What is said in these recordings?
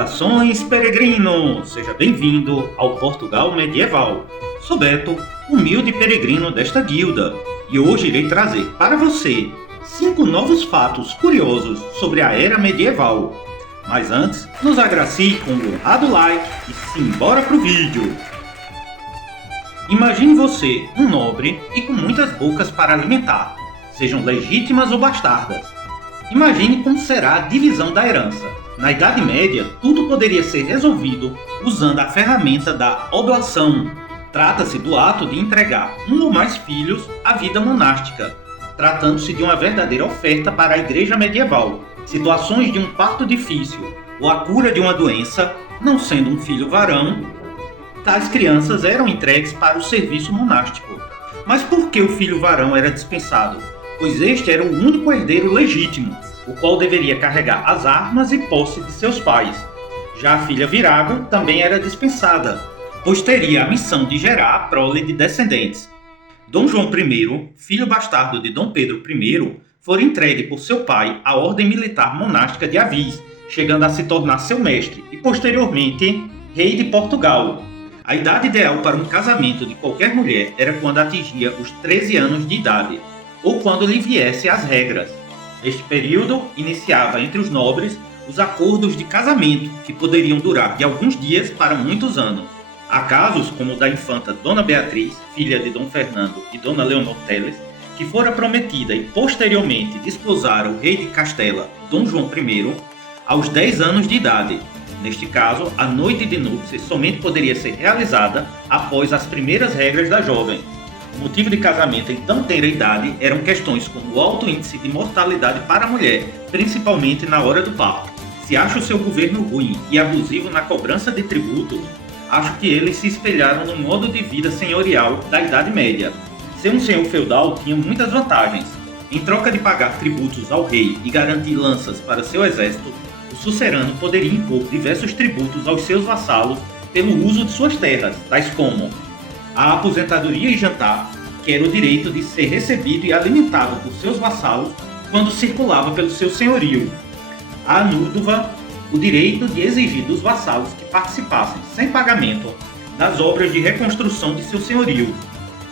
Saudações, peregrino! Seja bem-vindo ao Portugal Medieval. Sou Beto, humilde peregrino desta guilda, e hoje irei trazer para você 5 novos fatos curiosos sobre a era medieval. Mas antes, nos agracie com um honrado like e simbora pro vídeo! Imagine você, um nobre e com muitas bocas para alimentar, sejam legítimas ou bastardas. Imagine como será a divisão da herança. Na Idade Média, tudo poderia ser resolvido usando a ferramenta da oblação. Trata-se do ato de entregar um ou mais filhos à vida monástica, tratando-se de uma verdadeira oferta para a igreja medieval. Situações de um parto difícil ou a cura de uma doença, não sendo um filho varão, tais crianças eram entregues para o serviço monástico. Mas por que o filho varão era dispensado? Pois este era o único herdeiro legítimo, o qual deveria carregar as armas e posse de seus pais. Já a filha virável também era dispensada, pois teria a missão de gerar a prole de descendentes. Dom João I, filho bastardo de Dom Pedro I, fora entregue por seu pai à ordem militar monástica de Avis, chegando a se tornar seu mestre e posteriormente rei de Portugal. A idade ideal para um casamento de qualquer mulher era quando atingia os 13 anos de idade, ou quando lhe viesse as regras. Neste período, iniciava entre os nobres os acordos de casamento, que poderiam durar de alguns dias para muitos anos. Há casos como o da infanta Dona Beatriz, filha de Dom Fernando e Dona Leonor Teles, que fora prometida e posteriormente desposara o rei de Castela, Dom João I, aos 10 anos de idade. Neste caso, a noite de núpcias somente poderia ser realizada após as primeiras regras da jovem. O motivo de casamento em tão tenra idade eram questões como o alto índice de mortalidade para a mulher, principalmente na hora do parto. Se acha o seu governo ruim e abusivo na cobrança de tributos, acho que eles se espelharam no modo de vida senhorial da Idade Média. Ser um senhor feudal tinha muitas vantagens. Em troca de pagar tributos ao rei e garantir lanças para seu exército, o sucerano poderia impor diversos tributos aos seus vassalos pelo uso de suas terras, tais como a aposentadoria e jantar, que era o direito de ser recebido e alimentado por seus vassalos quando circulava pelo seu senhorio. A anúdova, o direito de exigir dos vassalos que participassem sem pagamento das obras de reconstrução de seu senhorio.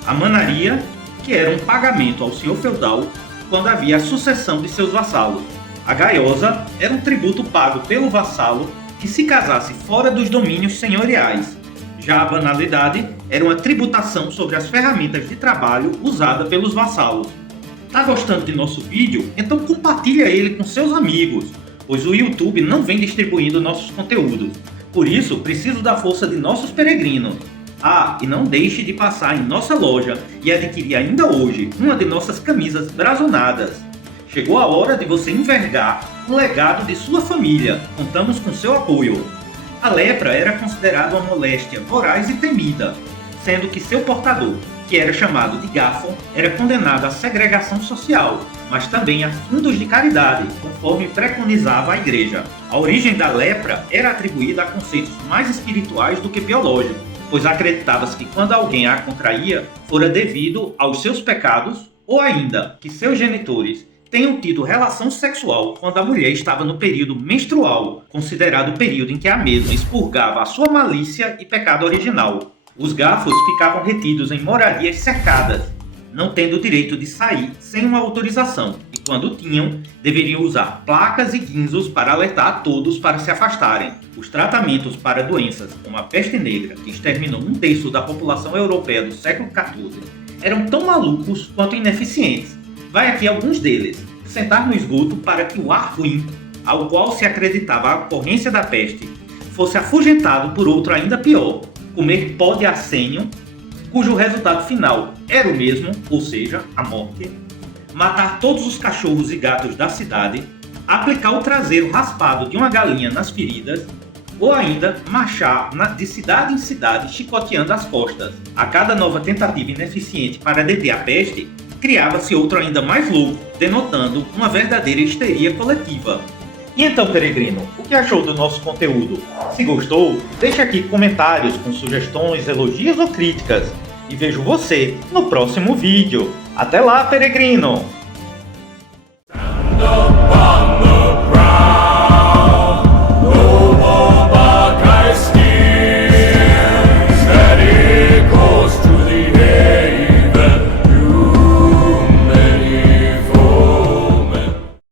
A manaria, que era um pagamento ao senhor feudal quando havia a sucessão de seus vassalos. A gaiosa era um tributo pago pelo vassalo que se casasse fora dos domínios senhoriais. Já a banalidade era uma tributação sobre as ferramentas de trabalho usada pelos vassalos. Tá gostando de nosso vídeo? Então compartilha ele com seus amigos, pois o YouTube não vem distribuindo nossos conteúdos. Por isso, preciso da força de nossos peregrinos. Ah, e não deixe de passar em nossa loja e adquirir ainda hoje uma de nossas camisas brazonadas. Chegou a hora de você envergar o legado de sua família. Contamos com seu apoio. A lepra era considerada uma moléstia voraz e temida, sendo que seu portador, que era chamado de gafo, era condenado à segregação social, mas também a fundos de caridade, conforme preconizava a igreja. A origem da lepra era atribuída a conceitos mais espirituais do que biológicos, pois acreditava-se que quando alguém a contraía, fora devido aos seus pecados, ou ainda que seus genitores tenham tido relação sexual quando a mulher estava no período menstrual, considerado o período em que a mesma expurgava a sua malícia e pecado original. Os gafos ficavam retidos em moradias cercadas, não tendo o direito de sair sem uma autorização, e quando tinham, deveriam usar placas e guinzos para alertar a todos para se afastarem. Os tratamentos para doenças como a peste negra, que exterminou 1/3 da população europeia do século XIV, eram tão malucos quanto ineficientes. Vai aqui alguns deles. Sentar no esgoto para que o ar ruim, ao qual se acreditava a ocorrência da peste, fosse afugentado por outro ainda pior. Comer pó de arsênio, cujo resultado final era o mesmo, ou seja, a morte. Matar todos os cachorros e gatos da cidade. Aplicar o traseiro raspado de uma galinha nas feridas. Ou ainda marchar de cidade em cidade chicoteando as costas. A cada nova tentativa ineficiente para deter a peste, criava-se outro ainda mais louco, denotando uma verdadeira histeria coletiva. E então, peregrino, o que achou do nosso conteúdo? Se gostou, deixe aqui comentários com sugestões, elogios ou críticas. E vejo você no próximo vídeo. Até lá, peregrino!